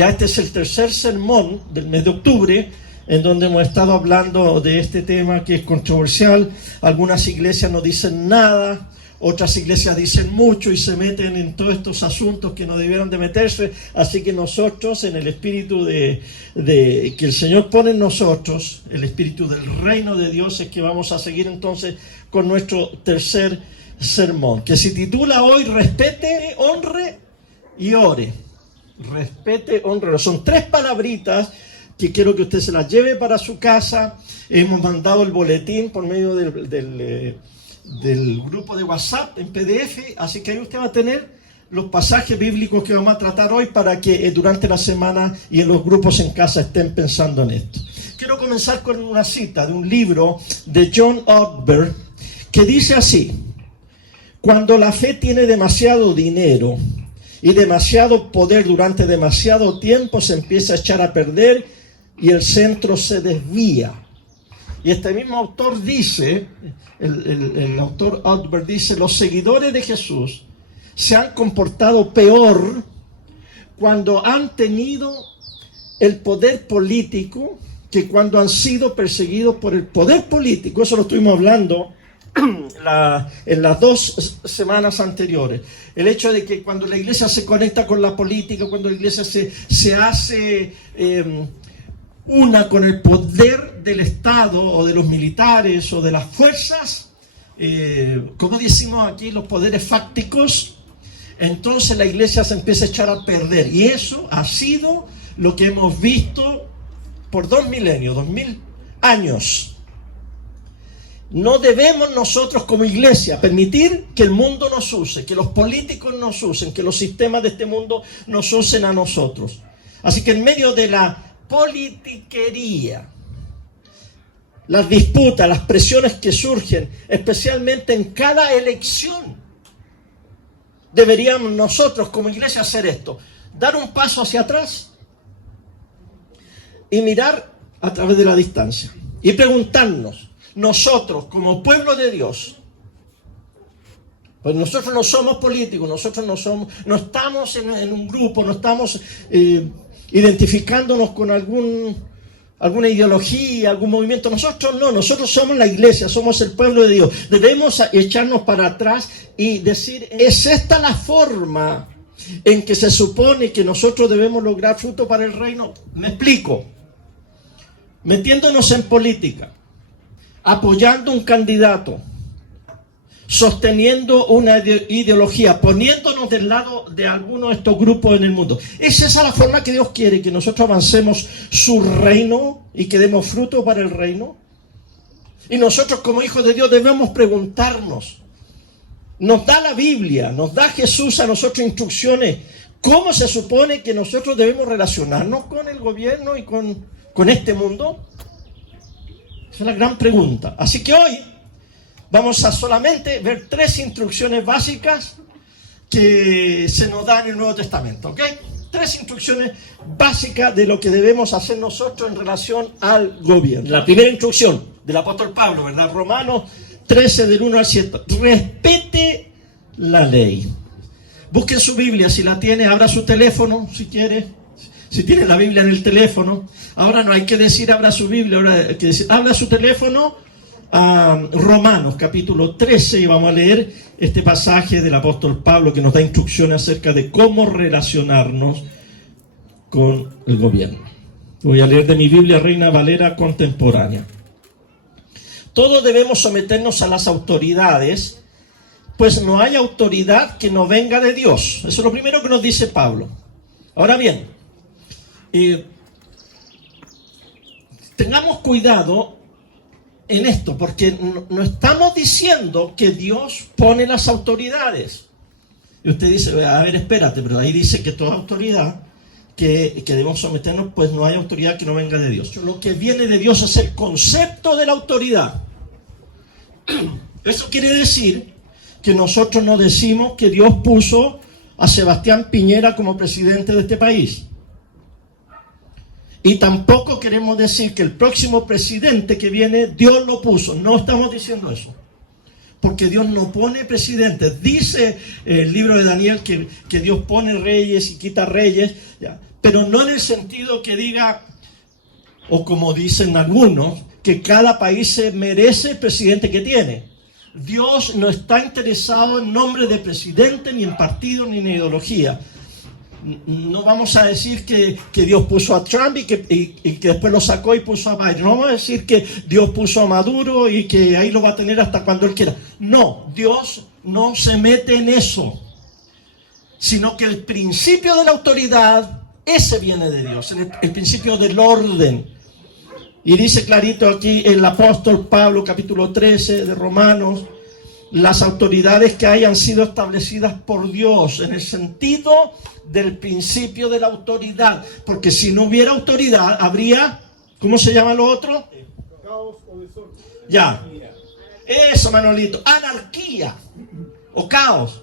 Ya este es el tercer sermón del mes de octubre, en donde hemos estado hablando de este tema que es controversial. Algunas iglesias no dicen nada, otras iglesias dicen mucho y se meten en todos estos asuntos que no debieran de meterse. Así que nosotros, en el espíritu de que el Señor pone en nosotros, el espíritu del reino de Dios, es que vamos a seguir entonces con nuestro tercer sermón, que se titula hoy Respete, honre y ore. Respete, honre. Son 3 palabritas que quiero que usted se las lleve para su casa. Hemos mandado el boletín por medio del grupo de WhatsApp en PDF, así que ahí usted va a tener los pasajes bíblicos que vamos a tratar hoy para que durante la semana y en los grupos en casa estén pensando en esto. Quiero comenzar con una cita de un libro de John Ortberg que dice así: cuando la fe tiene demasiado dinero y demasiado poder durante demasiado tiempo, se empieza a echar a perder y el centro se desvía. Y este mismo autor dice, el autor Ortberg dice, los seguidores de Jesús se han comportado peor cuando han tenido el poder político que cuando han sido perseguidos por el poder político. Eso lo estuvimos hablando en las 2 semanas anteriores. El hecho de que cuando la iglesia se conecta con la política, cuando la iglesia se hace una con el poder del Estado o de los militares o de las fuerzas, como decimos aquí, los poderes fácticos, entonces la iglesia se empieza a echar a perder. Y eso ha sido lo que hemos visto por 2 milenios, 2000 años. No debemos nosotros como iglesia permitir que el mundo nos use, que los políticos nos usen, que los sistemas de este mundo nos usen a nosotros. Así que en medio de la politiquería, las disputas, las presiones que surgen, especialmente en cada elección, deberíamos nosotros como iglesia hacer esto: dar un paso hacia atrás y mirar a través de la distancia y preguntarnos, nosotros como pueblo de Dios, pues nosotros no somos políticos, nosotros no estamos en un grupo, no estamos identificándonos con alguna ideología, algún movimiento. Nosotros somos la iglesia, somos el pueblo de Dios. Debemos echarnos para atrás y decir, ¿es esta la forma en que se supone que nosotros debemos lograr fruto para el reino? Me explico. Metiéndonos en política, apoyando un candidato, sosteniendo una ideología, poniéndonos del lado de alguno de estos grupos en el mundo. ¿Es esa la forma que Dios quiere que nosotros avancemos su reino y que demos fruto para el reino? Y nosotros como hijos de Dios debemos preguntarnos, nos da la Biblia, nos da Jesús a nosotros instrucciones, ¿cómo se supone que nosotros debemos relacionarnos con el gobierno y con este mundo? Esa es la gran pregunta. Así que hoy vamos a solamente ver 3 instrucciones básicas que se nos dan en el Nuevo Testamento, ¿ok? 3 instrucciones básicas de lo que debemos hacer nosotros en relación al gobierno. La primera instrucción del apóstol Pablo, ¿verdad? Romanos 13, del 1 al 7. Respete la ley. Busquen su Biblia, si la tiene, abra su teléfono, si quiere. Si tiene la Biblia en el teléfono. Ahora no hay que decir abra su Biblia, ahora hay que decir abra su teléfono a Romanos capítulo 13 y vamos a leer este pasaje del apóstol Pablo que nos da instrucciones acerca de cómo relacionarnos con el gobierno. Voy a leer de mi Biblia Reina Valera contemporánea. Todos debemos someternos a las autoridades, pues no hay autoridad que no venga de Dios. Eso es lo primero que nos dice Pablo. Ahora bien, tengamos cuidado en esto, porque no estamos diciendo que Dios pone las autoridades. Y usted dice, a ver, espérate, pero ahí dice que toda autoridad que debemos someternos, pues no hay autoridad que no venga de Dios. Lo que viene de Dios es el concepto de la autoridad. Eso quiere decir que nosotros no decimos que Dios puso a Sebastián Piñera como presidente de este país. Y tampoco queremos decir que el próximo presidente que viene, Dios lo puso. No estamos diciendo eso. Porque Dios no pone presidentes. Dice el libro de Daniel que Dios pone reyes y quita reyes. ¿Ya? pero no en el sentido que diga, o como dicen algunos, que cada país se merece el presidente que tiene. Dios no está interesado en nombre de presidente, ni en partido, ni en ideología. No vamos a decir que Dios puso a Trump y que después lo sacó y puso a Biden. No vamos a decir que Dios puso a Maduro y que ahí lo va a tener hasta cuando Él quiera. No, Dios no se mete en eso, sino que el principio de la autoridad, ese viene de Dios, el principio del orden. Y dice clarito aquí el apóstol Pablo, capítulo 13 de Romanos, las autoridades que hayan sido establecidas por Dios, en el sentido del principio de la autoridad. Porque si no hubiera autoridad, habría, ¿cómo se llama lo otro? Caos o desorden. Ya. Eso, Manolito. Anarquía o caos.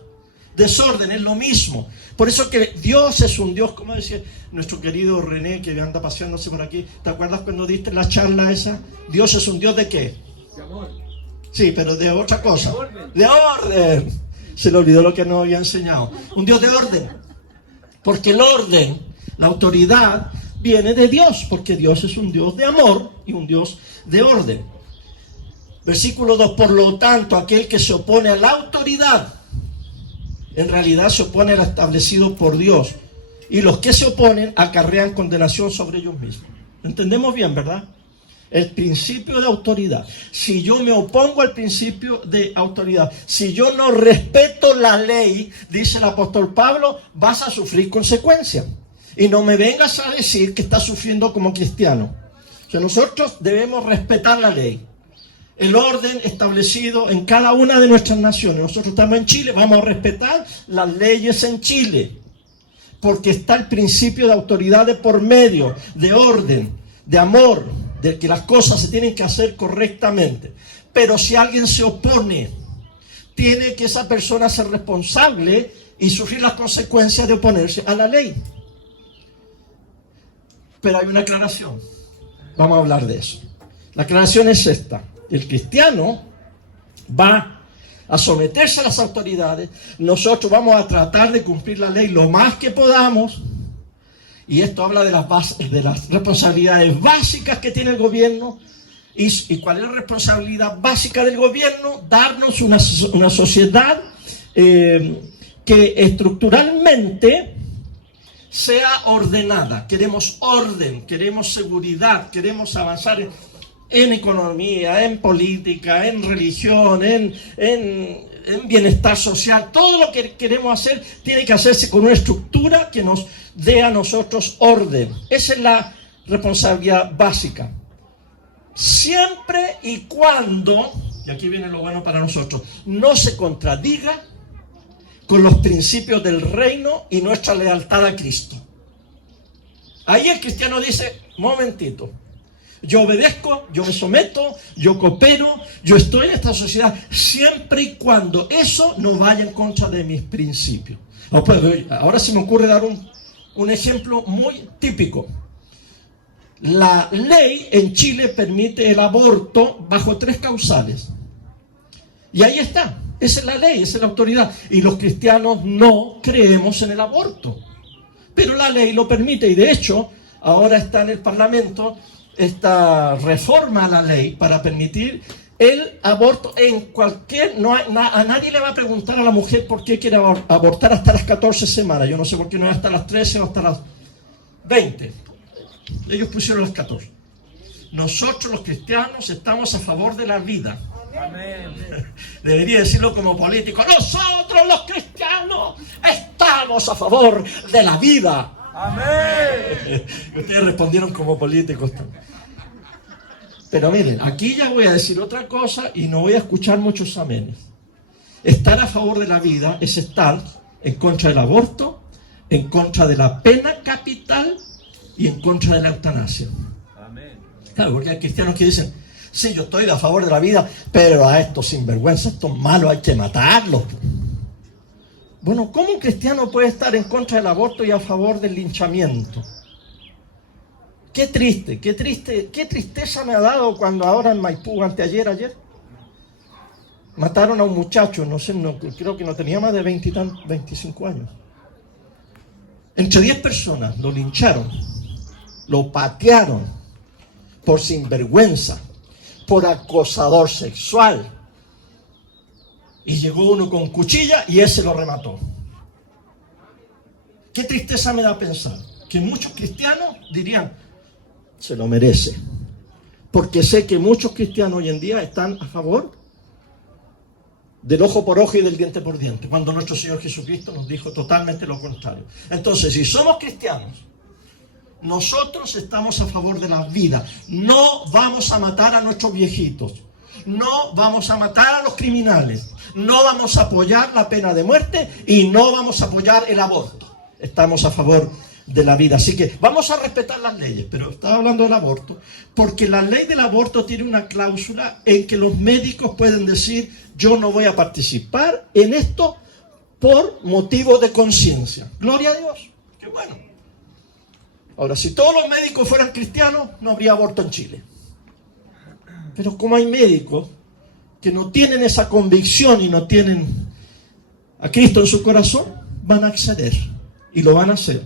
Desorden, es lo mismo. Por eso que Dios es un Dios, como decía nuestro querido René, que anda paseándose por aquí. ¿Te acuerdas cuando diste la charla esa? Dios es un Dios ¿de qué? De amor. Sí, pero de otra cosa. De orden. Se le olvidó lo que nos había enseñado. Un Dios de orden. Porque el orden, la autoridad, viene de Dios. Porque Dios es un Dios de amor y un Dios de orden. Versículo 2. Por lo tanto, aquel que se opone a la autoridad, en realidad se opone al establecido por Dios. Y los que se oponen acarrean condenación sobre ellos mismos. ¿Entendemos bien, verdad? El principio de autoridad. Si yo me opongo al principio de autoridad, si yo no respeto la ley, dice el apóstol Pablo, vas a sufrir consecuencias. Y no me vengas a decir que estás sufriendo como cristiano. O sea, nosotros debemos respetar la ley, el orden establecido en cada una de nuestras naciones. Nosotros estamos en Chile, vamos a respetar las leyes en Chile, porque está el principio de autoridad de por medio, de orden, de amor, de que las cosas se tienen que hacer correctamente. Pero si alguien se opone, tiene que esa persona ser responsable y sufrir las consecuencias de oponerse a la ley. Pero hay una aclaración. Vamos a hablar de eso. La aclaración es esta. El cristiano va a someterse a las autoridades. Nosotros vamos a tratar de cumplir la ley lo más que podamos. Y esto habla de las responsabilidades básicas que tiene el gobierno. ¿Y cuál es la responsabilidad básica del gobierno? Darnos una sociedad que estructuralmente sea ordenada. Queremos orden, queremos seguridad, queremos avanzar en economía, en política, en religión, en bienestar social. Todo lo que queremos hacer tiene que hacerse con una estructura que nos dé a nosotros orden. Esa es la responsabilidad básica. Siempre y cuando, y aquí viene lo bueno para nosotros, no se contradiga con los principios del reino y nuestra lealtad a Cristo. Ahí el cristiano dice, momentito, yo obedezco, yo me someto, yo coopero, yo estoy en esta sociedad, siempre y cuando eso no vaya en contra de mis principios. Ahora se me ocurre dar un ejemplo muy típico. La ley en Chile permite el aborto bajo 3 causales. Y ahí está. Esa es la ley, esa es la autoridad. Y los cristianos no creemos en el aborto. Pero la ley lo permite. Y de hecho, ahora está en el Parlamento esta reforma a la ley para permitir el aborto en cualquier... a nadie le va a preguntar a la mujer por qué quiere abortar hasta las 14 semanas. Yo no sé por qué no es hasta las 13 o hasta las 20. Ellos pusieron las 14. Nosotros los cristianos estamos a favor de la vida. Amén. Debería decirlo como político. Nosotros los cristianos estamos a favor de la vida. Amén. Ustedes respondieron como políticos también. Pero miren, aquí ya voy a decir otra cosa y no voy a escuchar muchos amenes. Estar a favor de la vida es estar en contra del aborto, en contra de la pena capital y en contra de la eutanasia. Amén. Claro, porque hay cristianos que dicen, sí, yo estoy a favor de la vida, pero a estos sinvergüenzas, estos malos hay que matarlos. Bueno, ¿cómo un cristiano puede estar en contra del aborto y a favor del linchamiento? Qué tristeza me ha dado cuando ahora en Maipú, ayer, mataron a un muchacho, creo que no tenía más de 25 años. Entre 10 personas lo lincharon, lo patearon por sinvergüenza, por acosador sexual. Y llegó uno con cuchilla y ese lo remató. Qué tristeza me da pensar que muchos cristianos dirían, se lo merece. Porque sé que muchos cristianos hoy en día están a favor del ojo por ojo y del diente por diente, cuando nuestro Señor Jesucristo nos dijo totalmente lo contrario. Entonces, si somos cristianos, nosotros estamos a favor de la vida. No vamos a matar a nuestros viejitos. No vamos a matar a los criminales. No vamos a apoyar la pena de muerte y no vamos a apoyar el aborto. Estamos a favor de la vida. Así que vamos a respetar las leyes. Pero estaba hablando del aborto, porque la ley del aborto tiene una cláusula en que los médicos pueden decir, yo no voy a participar en esto por motivo de conciencia. Gloria a Dios. Qué bueno. Ahora, si todos los médicos fueran cristianos, no habría aborto en Chile. Pero como hay médicos que no tienen esa convicción y no tienen a Cristo en su corazón, van a acceder y lo van a hacer.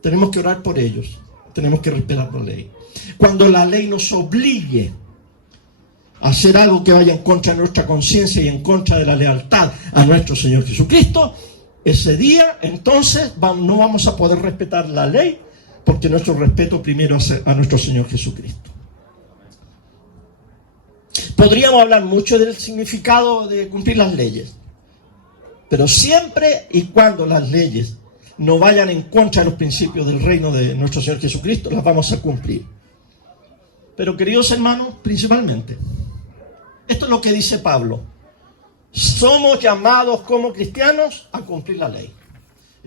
Tenemos que orar por ellos, tenemos que respetar la ley. Cuando la ley nos obligue a hacer algo que vaya en contra de nuestra conciencia y en contra de la lealtad a nuestro Señor Jesucristo, ese día entonces no vamos a poder respetar la ley, porque nuestro respeto primero a nuestro Señor Jesucristo. Podríamos hablar mucho del significado de cumplir las leyes, pero siempre y cuando las leyes no vayan en contra de los principios del reino de nuestro Señor Jesucristo, las vamos a cumplir. Pero queridos hermanos, principalmente, esto es lo que dice Pablo: somos llamados como cristianos a cumplir la ley.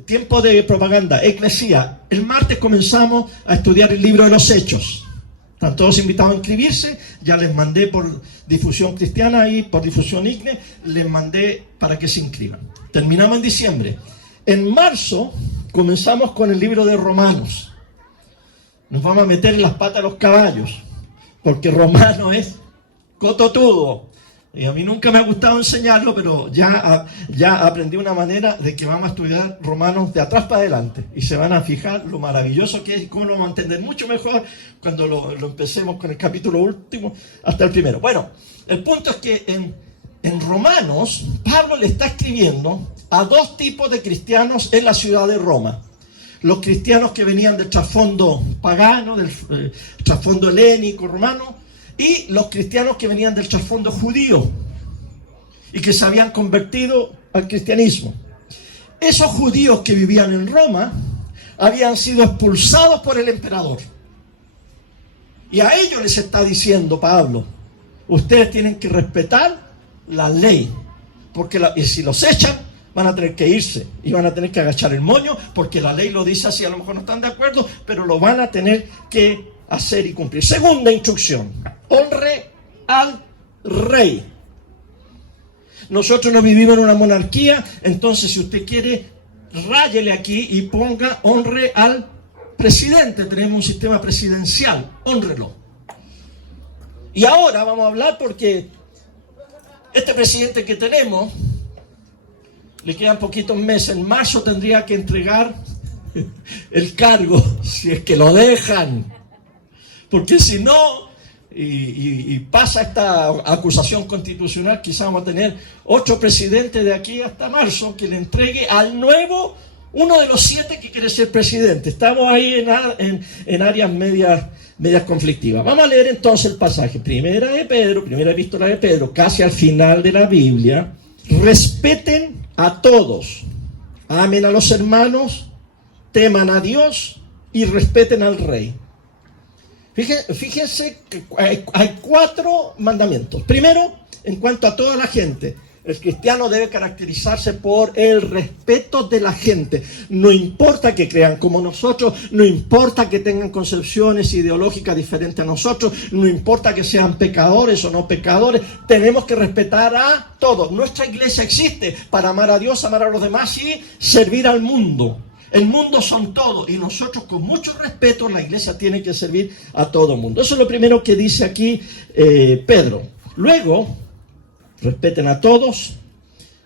Tiempo de propaganda, Eclesía. El martes comenzamos a estudiar el libro de los Hechos. Están todos invitados a inscribirse. Ya les mandé por difusión cristiana y por difusión IGNE, les mandé para que se inscriban. Terminamos en diciembre. En marzo comenzamos con el libro de Romanos. Nos vamos a meter en las patas de los caballos, porque Romano es cototudo. Y a mí nunca me ha gustado enseñarlo, pero ya aprendí una manera de que vamos a estudiar Romanos de atrás para adelante. Y se van a fijar lo maravilloso que es y cómo lo vamos a entender mucho mejor cuando lo empecemos con el capítulo último hasta el primero. Bueno, el punto es que en Romanos, Pablo le está escribiendo a dos tipos de cristianos en la ciudad de Roma. Los cristianos que venían del trasfondo pagano, del trasfondo helénico romano, y los cristianos que venían del trasfondo judío y que se habían convertido al cristianismo. Esos judíos que vivían en Roma habían sido expulsados por el emperador. Y a ellos les está diciendo Pablo: ustedes tienen que respetar la ley, porque y si los echan, van a tener que irse y van a tener que agachar el moño, porque la ley lo dice así. A lo mejor no están de acuerdo, pero lo van a tener que hacer y cumplir. Segunda instrucción: honre al rey. Nosotros no vivimos en una monarquía, entonces si usted quiere, ráyele aquí y ponga honre al presidente. Tenemos un sistema presidencial, hónrelo. Y ahora vamos a hablar porque este presidente que tenemos, le quedan poquitos meses. En marzo tendría que entregar el cargo, si es que lo dejan. Porque si no, y pasa esta acusación constitucional, quizás vamos a tener 8 presidentes de aquí hasta marzo que le entregue al nuevo, uno de los 7 que quiere ser presidente. Estamos ahí en áreas medias conflictivas. Vamos a leer entonces el pasaje. Primera epístola de Pedro, casi al final de la Biblia. Respeten a todos, amen a los hermanos, teman a Dios y respeten al rey. Fíjense que hay 4 mandamientos. Primero, en cuanto a toda la gente, el cristiano debe caracterizarse por el respeto de la gente. No importa que crean como nosotros, no importa que tengan concepciones ideológicas diferentes a nosotros, no importa que sean pecadores o no pecadores, tenemos que respetar a todos. Nuestra iglesia existe para amar a Dios, amar a los demás y servir al mundo. El mundo son todos y nosotros con mucho respeto la iglesia tiene que servir a todo el mundo. Eso es lo primero que dice aquí Pedro. Luego, respeten a todos,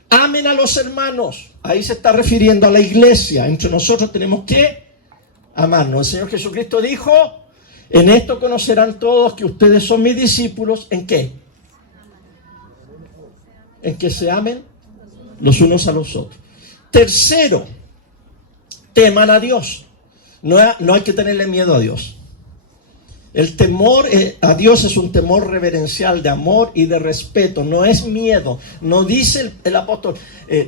amen a los hermanos. ahí se está refiriendo a la iglesia. Entre nosotros tenemos que amarnos. El Señor Jesucristo dijo: en esto conocerán todos que ustedes son mis discípulos. ¿En qué? En que se amen los unos a los otros. Tercero, teman a Dios. No hay que tenerle miedo a Dios. El temor a Dios es un temor reverencial, de amor y de respeto. No es miedo. No dice el apóstol,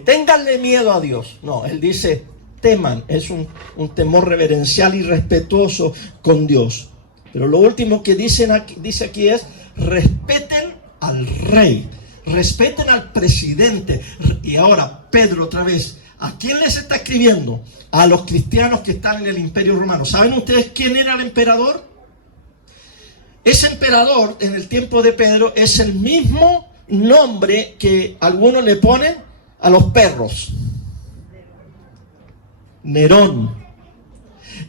ténganle miedo a Dios. No, él dice, teman. Es un temor reverencial y respetuoso con Dios. Pero lo último que dice aquí es, respeten al rey. Respeten al presidente. Y ahora, Pedro otra vez, ¿a quién les está escribiendo? A los cristianos que están en el Imperio Romano. ¿Saben ustedes quién era el emperador? Ese emperador, en el tiempo de Pedro, es el mismo nombre que algunos le ponen a los perros. Nerón.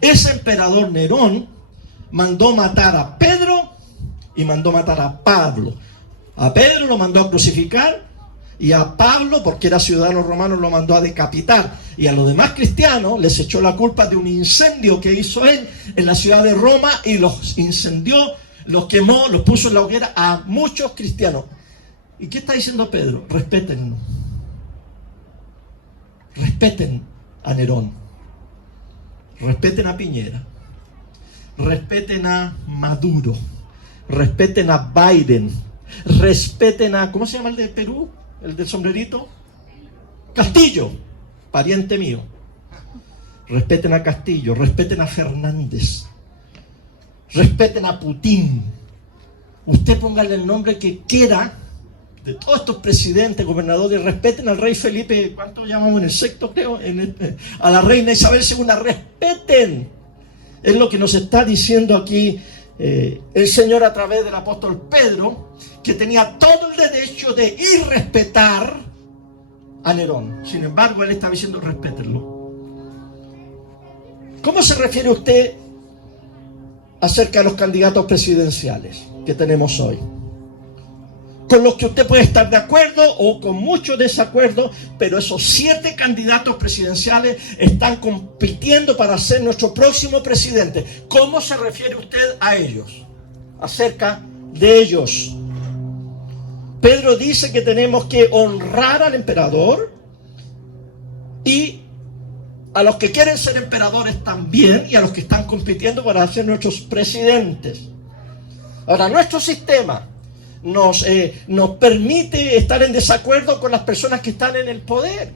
Ese emperador Nerón mandó matar a Pedro y mandó matar a Pablo. A Pedro lo mandó a crucificar y a Pablo, porque era ciudadano romano, lo mandó a decapitar. Y a los demás cristianos les echó la culpa de un incendio que hizo él en la ciudad de Roma y los incendió, los quemó, los puso en la hoguera a muchos cristianos. ¿Y qué está diciendo Pedro? Respétenlo. Respeten a Nerón. Respeten a Piñera. Respeten a Maduro. Respeten a Biden. Respeten a, ¿cómo se llama el de Perú? El del sombrerito. Castillo, pariente mío. Respeten a Castillo. Respeten a Fernández. Respeten a Putin. Usted póngale el nombre que quiera de todos estos presidentes, gobernadores. Respeten al rey Felipe, ¿cuánto llamamos en el sexto, creo? A la reina Isabel II. Respeten. Es lo que nos está diciendo aquí el Señor a través del apóstol Pedro, que tenía todo el derecho de irrespetar a Nerón. Sin embargo, él estaba diciendo, respétenlo. ¿Cómo se refiere usted acerca de los candidatos presidenciales que tenemos hoy? Con los que usted puede estar de acuerdo o con mucho desacuerdo, pero esos 7 candidatos presidenciales están compitiendo para ser nuestro próximo presidente. ¿Cómo se refiere usted a ellos? Acerca de ellos. Pedro dice que tenemos que honrar al emperador y a los que quieren ser emperadores también, y a los que están compitiendo para ser nuestros presidentes. Ahora, nuestro sistema nos permite estar en desacuerdo con las personas que están en el poder.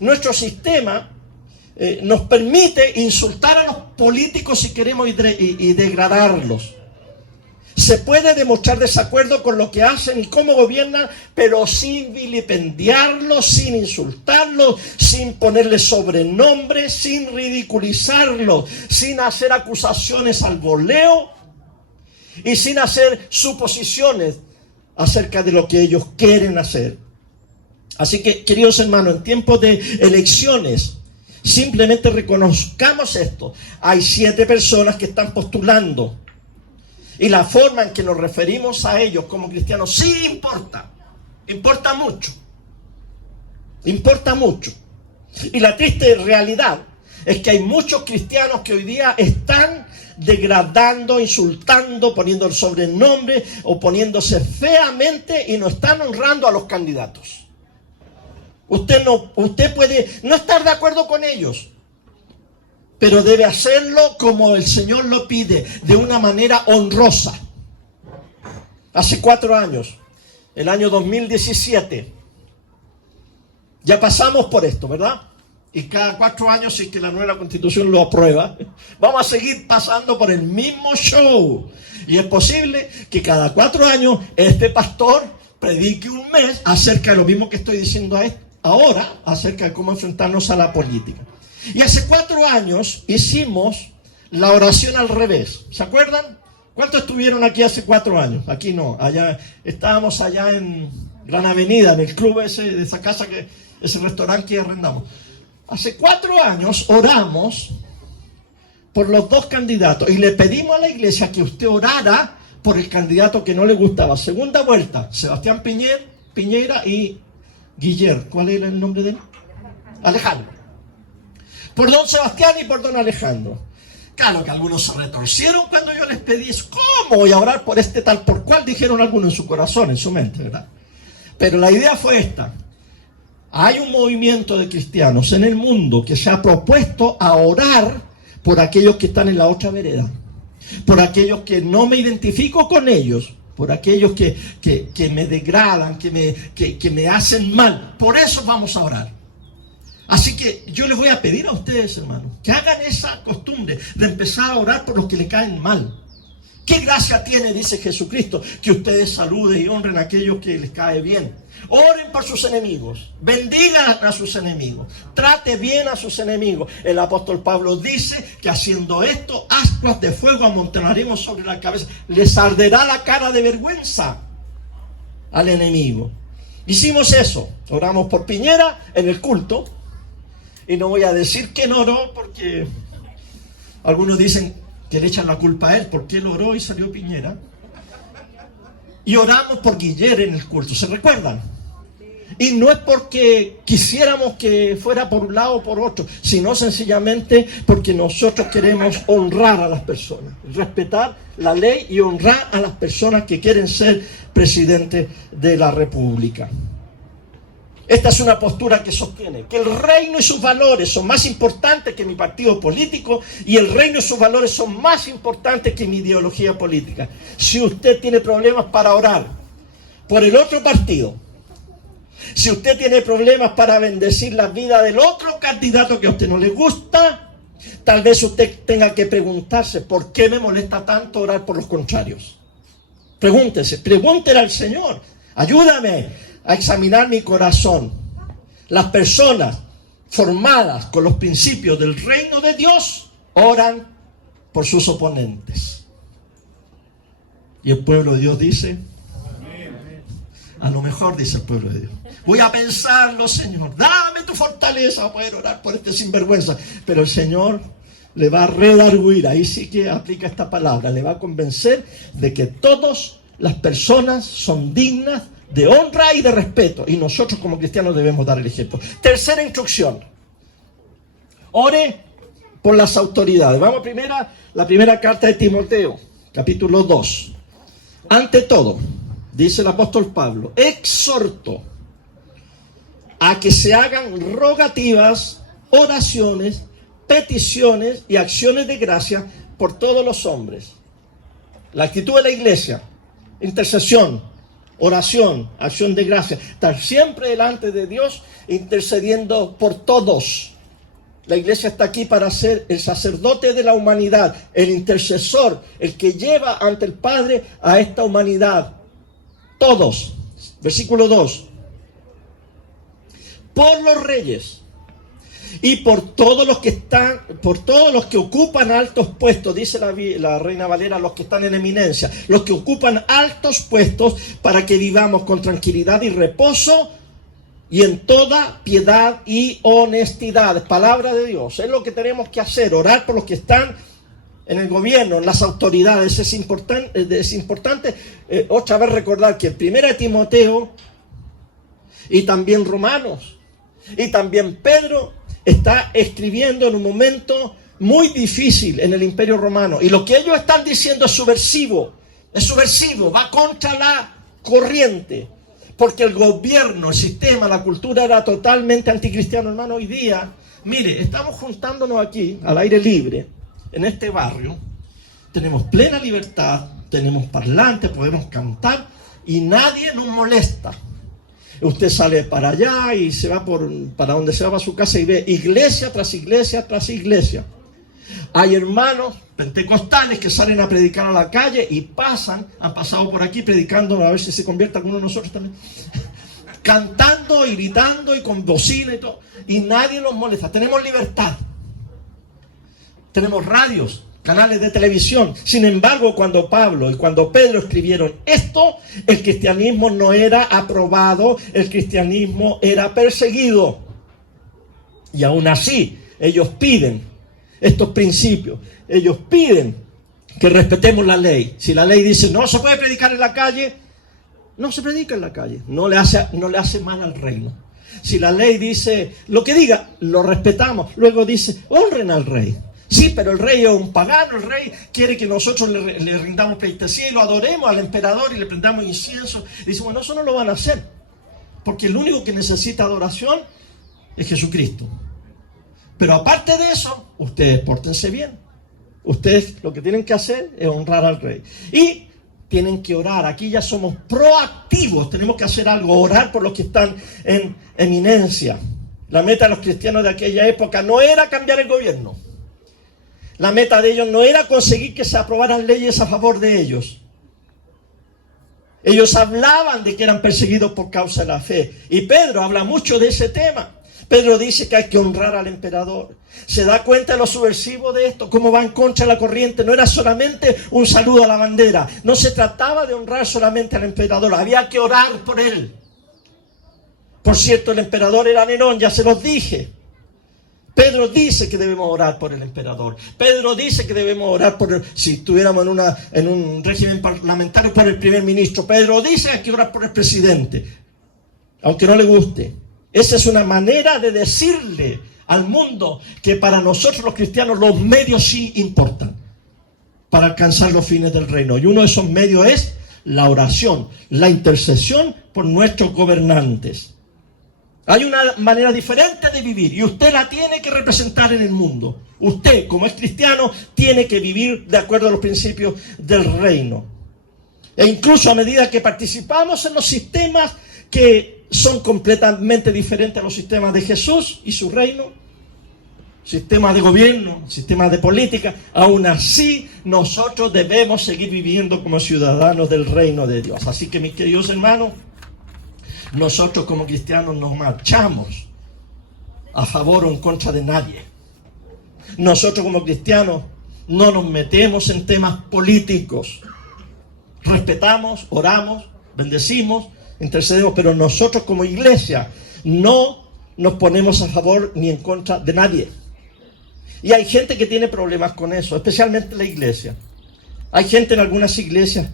Nuestro sistema nos permite insultar a los políticos si queremos y degradarlos. Se puede demostrar desacuerdo con lo que hacen y cómo gobiernan, pero sin vilipendiarlos, sin insultarlos, sin ponerles sobrenombres, sin ridiculizarlos, sin hacer acusaciones al voleo y sin hacer suposiciones acerca de lo que ellos quieren hacer. Así que, queridos hermanos, en tiempos de elecciones, simplemente reconozcamos esto. Hay 7 personas que están postulando. Y la forma en que nos referimos a ellos como cristianos sí importa. Importa mucho. Importa mucho. Y la triste realidad es que hay muchos cristianos que hoy día están degradando, insultando, poniendo el sobrenombre o poniéndose feamente y no están honrando a los candidatos. Usted puede no estar de acuerdo con ellos, pero debe hacerlo como el Señor lo pide, de una manera honrosa. Hace 4 años, el año 2017, ya pasamos por esto, ¿verdad? Y cada 4 años, si es que la nueva Constitución lo aprueba, vamos a seguir pasando por el mismo show. Y es posible que cada 4 años este pastor predique un mes acerca de lo mismo que estoy diciendo ahora, acerca de cómo enfrentarnos a la política. Y hace 4 años hicimos la oración al revés. ¿Se acuerdan? ¿Cuántos estuvieron aquí hace 4 años? Aquí no, allá estábamos allá en Gran Avenida, en el club ese, de esa casa, ese restaurante que arrendamos. Hace 4 años oramos por los 2 candidatos y le pedimos a la iglesia que usted orara por el candidato que no le gustaba. Segunda vuelta, Sebastián Piñera y Guiller, ¿cuál era el nombre de él? Alejandro. Por don Sebastián y por don Alejandro. Claro que algunos se retorcieron cuando yo les pedí, ¿cómo voy a orar por este tal por cual? Dijeron algunos en su corazón, en su mente, ¿verdad? Pero la idea fue esta. Hay un movimiento de cristianos en el mundo que se ha propuesto a orar por aquellos que están en la otra vereda, por aquellos que no me identifico con ellos, por aquellos que me degradan, que me hacen mal. Por eso vamos a orar. Así que yo les voy a pedir a ustedes, hermanos, que hagan esa costumbre de empezar a orar por los que le caen mal. ¿Qué gracia tiene, dice Jesucristo, que ustedes saluden y honren a aquellos que les cae bien? Oren por sus enemigos, bendigan a sus enemigos, trate bien a sus enemigos. El apóstol Pablo dice que haciendo esto, ascuas de fuego amontonaremos sobre la cabeza. Les arderá la cara de vergüenza al enemigo. Hicimos eso, oramos por Piñera en el culto. Y no voy a decir que no oró porque algunos dicen que le echan la culpa a él porque él oró y salió Piñera. Y oramos por Guiller en el culto, ¿se recuerdan? Y no es porque quisiéramos que fuera por un lado o por otro, sino sencillamente porque nosotros queremos honrar a las personas, respetar la ley y honrar a las personas que quieren ser presidente de la República. Esta es una postura que sostiene que el reino y sus valores son más importantes que mi partido político y el reino y sus valores son más importantes que mi ideología política. Si usted tiene problemas para orar por el otro partido, si usted tiene problemas para bendecir la vida del otro candidato que a usted no le gusta, tal vez usted tenga que preguntarse ¿por qué me molesta tanto orar por los contrarios? Pregúntele al Señor, ayúdame a examinar mi corazón. Las personas formadas con los principios del reino de Dios oran por sus oponentes. Y el pueblo de Dios dice, a lo mejor dice el pueblo de Dios, voy a pensarlo, Señor, dame tu fortaleza para poder orar por este sinvergüenza. Pero el Señor le va a redarguir, ahí sí que aplica esta palabra, le va a convencer de que todas las personas son dignas de honra y de respeto, y nosotros como cristianos debemos dar el ejemplo. Tercera instrucción: ore por las autoridades. Vamos la primera carta de Timoteo, capítulo 2. Ante todo, dice el apóstol Pablo, exhorto a que se hagan rogativas, oraciones, peticiones y acciones de gracia por todos los hombres. La actitud de la iglesia: intercesión, oración, acción de gracia, estar siempre delante de Dios intercediendo por todos. La iglesia está aquí para ser el sacerdote de la humanidad, el intercesor, el que lleva ante el Padre a esta humanidad. Todos. Versículo 2. Por los reyes y por todos los que ocupan altos puestos, dice la Reina Valera, los que están en eminencia, los que ocupan altos puestos, para que vivamos con tranquilidad y reposo y en toda piedad y honestidad. Palabra de Dios, es lo que tenemos que hacer, orar por los que están en el gobierno, en las autoridades. Es importante otra vez recordar que en 1 Timoteo y también Romanos y también Pedro está escribiendo en un momento muy difícil en el Imperio Romano. Y lo que ellos están diciendo es subversivo, va contra la corriente. Porque el gobierno, el sistema, la cultura era totalmente anticristiano, hermano. Hoy día, mire, estamos juntándonos aquí, al aire libre, en este barrio. Tenemos plena libertad, tenemos parlantes, podemos cantar y nadie nos molesta. Usted sale para allá y se va para donde se va a su casa y ve iglesia tras iglesia tras iglesia. Hay hermanos pentecostales que salen a predicar a la calle y han pasado por aquí predicando, a ver si se convierte alguno de nosotros también, cantando y gritando y con bocina y todo, y nadie los molesta. Tenemos libertad, tenemos radios, canales de televisión. Sin embargo, cuando Pablo y cuando Pedro escribieron esto, el cristianismo no era aprobado, el cristianismo era perseguido. Y aún así, ellos piden estos principios, ellos piden que respetemos la ley. Si la ley dice no se puede predicar en la calle, no se predica en la calle, no le hace mal al reino. Si la ley dice lo que diga, lo respetamos. Luego dice, honren al rey. Sí, pero el rey es un pagano, el rey quiere que nosotros le rindamos pleitesía y lo adoremos al emperador y le prendamos incienso. Y dice, bueno, eso no lo van a hacer, porque el único que necesita adoración es Jesucristo. Pero aparte de eso, ustedes pórtense bien. Ustedes lo que tienen que hacer es honrar al rey. Y tienen que orar. Aquí ya somos proactivos. Tenemos que hacer algo, orar por los que están en eminencia. La meta de los cristianos de aquella época no era cambiar el gobierno. La meta de ellos no era conseguir que se aprobaran leyes a favor de ellos. Ellos hablaban de que eran perseguidos por causa de la fe. Y Pedro habla mucho de ese tema. Pedro dice que hay que honrar al emperador. ¿Se da cuenta de lo subversivo de esto? ¿Cómo va en contra de la corriente? No era solamente un saludo a la bandera. No se trataba de honrar solamente al emperador. Había que orar por él. Por cierto, el emperador era Nerón, ya se los dije. Pedro dice que debemos orar por el emperador. Pedro dice que debemos orar por si estuviéramos en un régimen parlamentario, por el primer ministro. Pedro dice que hay que orar por el presidente, aunque no le guste. Esa es una manera de decirle al mundo que para nosotros los cristianos los medios sí importan para alcanzar los fines del reino. Y uno de esos medios es la oración, la intercesión por nuestros gobernantes. Hay una manera diferente de vivir y usted la tiene que representar en el mundo. Usted, como es cristiano, tiene que vivir de acuerdo a los principios del reino. E incluso a medida que participamos en los sistemas que son completamente diferentes a los sistemas de Jesús y su reino, sistemas de gobierno, sistemas de política, aún así nosotros debemos seguir viviendo como ciudadanos del reino de Dios. Así que, mis queridos hermanos, nosotros como cristianos nos marchamos a favor o en contra de nadie. Nosotros como cristianos no nos metemos en temas políticos. Respetamos, oramos, bendecimos, intercedemos, pero nosotros como iglesia no nos ponemos a favor ni en contra de nadie. Y hay gente que tiene problemas con eso, especialmente la iglesia. Hay gente en algunas iglesias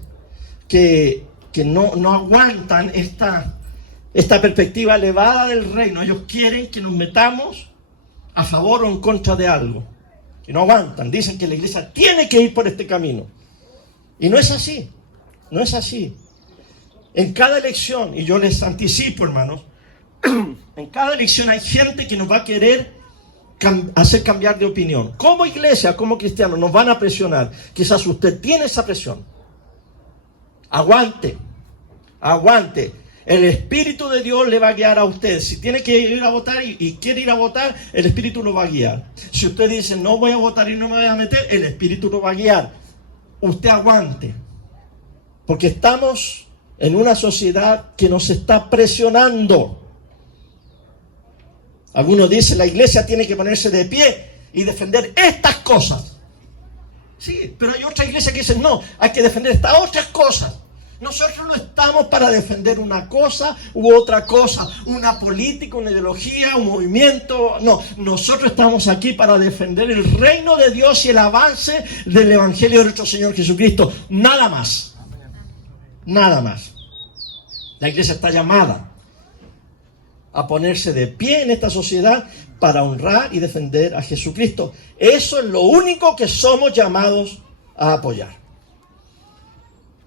que no aguantan esta perspectiva elevada del reino. Ellos quieren que nos metamos a favor o en contra de algo. Y no aguantan. Dicen que la iglesia tiene que ir por este camino. Y no es así. No es así. En cada elección, y yo les anticipo, hermanos, en cada elección hay gente que nos va a querer hacer cambiar de opinión. Como iglesia, como cristianos, nos van a presionar. Quizás usted tiene esa presión. Aguante. Aguante. El Espíritu de Dios le va a guiar a usted. Si tiene que ir a votar y quiere ir a votar, el Espíritu lo va a guiar. Si usted dice, no voy a votar y no me voy a meter, el Espíritu lo va a guiar. Usted aguante. Porque estamos en una sociedad que nos está presionando. Algunos dicen, la iglesia tiene que ponerse de pie y defender estas cosas. Sí, pero hay otra iglesia que dice, no, hay que defender estas otras cosas. Nosotros no estamos para defender una cosa u otra cosa, una política, una ideología, un movimiento. No, nosotros estamos aquí para defender el reino de Dios y el avance del Evangelio de nuestro Señor Jesucristo. Nada más. Nada más. La iglesia está llamada a ponerse de pie en esta sociedad para honrar y defender a Jesucristo. Eso es lo único que somos llamados a apoyar.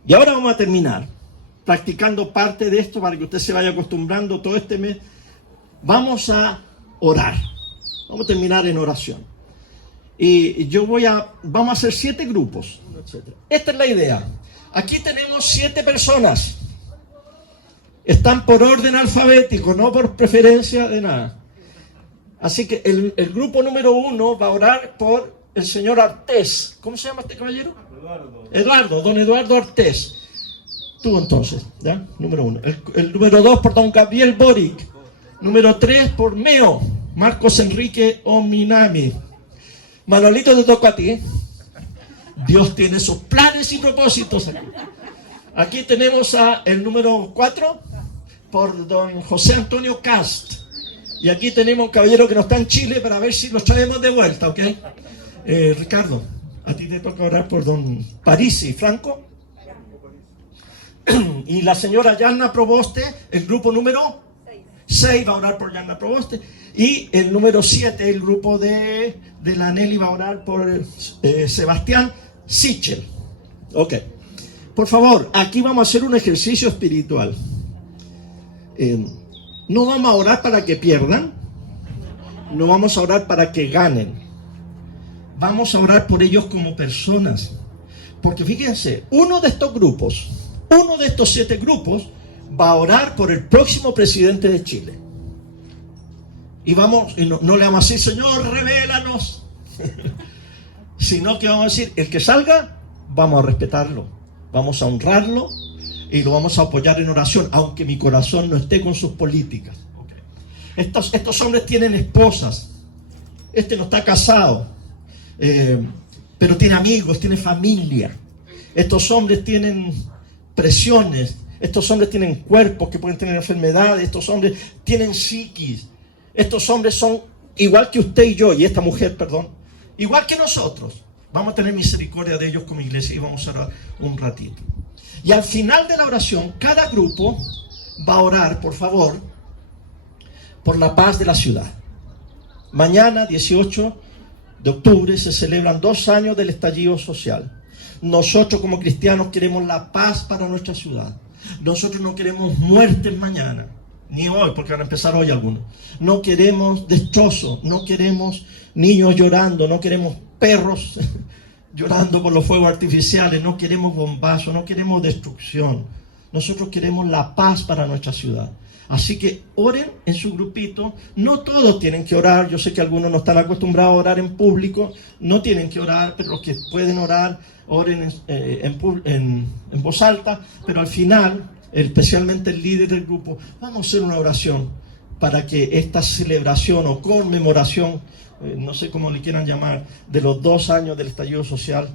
Y ahora vamos a terminar practicando parte de esto para que usted se vaya acostumbrando todo este mes. Vamos a orar. Vamos a terminar en oración. Y vamos a hacer 7 grupos. Esta es la idea. Aquí tenemos 7 personas. Están por orden alfabético, no por preferencia de nada. Así que el grupo número 1 va a orar por el señor Artés. ¿Cómo se llama este caballero? Eduardo, don Eduardo Artés. Tú entonces, ¿ya? Número 1. El número 2 por don Gabriel Boric. Número 3 por Meo, Marcos Enrique Ominami. Manolito, te toca a ti, ¿eh? Dios tiene sus planes y propósitos aquí. Aquí tenemos el número 4 por don José Antonio Cast. Y aquí tenemos un caballero que no está en Chile para ver si los traemos de vuelta, ¿ok? Ricardo, a ti te toca orar por don Parisi Franco. Y la señora Yanna Proboste, el grupo número 6 va a orar por Yanna Proboste. Y el número 7, el grupo de la Nelly va a orar por Sebastián Sichel. Ok. Por favor, aquí vamos a hacer un ejercicio espiritual. No vamos a orar para que pierdan. No vamos a orar para que ganen. Vamos a orar por ellos como personas. Porque fíjense, uno de estos grupos, uno de estos 7 grupos, va a orar por el próximo presidente de Chile. Y no le vamos a decir, Señor, revélanos. Sino que vamos a decir, el que salga, vamos a respetarlo, vamos a honrarlo y lo vamos a apoyar en oración, aunque mi corazón no esté con sus políticas. Estos hombres tienen esposas. Este no está casado, pero tiene amigos, tiene familia. Estos hombres tienen presiones. Estos hombres tienen cuerpos que pueden tener enfermedades. Estos hombres tienen psiquis. Estos hombres son igual que usted y yo, y esta mujer, perdón, igual que nosotros. Vamos a tener misericordia de ellos como iglesia y vamos a orar un ratito. Y al final de la oración, cada grupo va a orar, por favor, por la paz de la ciudad. Mañana, 18 de octubre, se celebran 2 años del estallido social. Nosotros como cristianos queremos la paz para nuestra ciudad. Nosotros no queremos muertes mañana, ni hoy, porque van a empezar hoy algunos. No queremos destrozos, no queremos niños llorando, no queremos perros llorando por los fuegos artificiales, no queremos bombazos, no queremos destrucción. Nosotros queremos la paz para nuestra ciudad. Así que oren en su grupito. No todos tienen que orar. Yo sé que algunos no están acostumbrados a orar en público. No tienen que orar, pero los que pueden orar, oren en voz alta. Pero al final, especialmente el líder del grupo, vamos a hacer una oración para que esta celebración o conmemoración, no sé cómo le quieran llamar, de los 2 años del estallido social,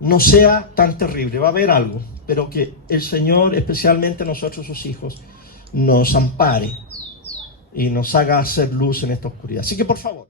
no sea tan terrible. Va a haber algo, pero que el Señor, especialmente nosotros sus hijos, nos ampare y nos haga hacer luz en esta oscuridad. Así que por favor.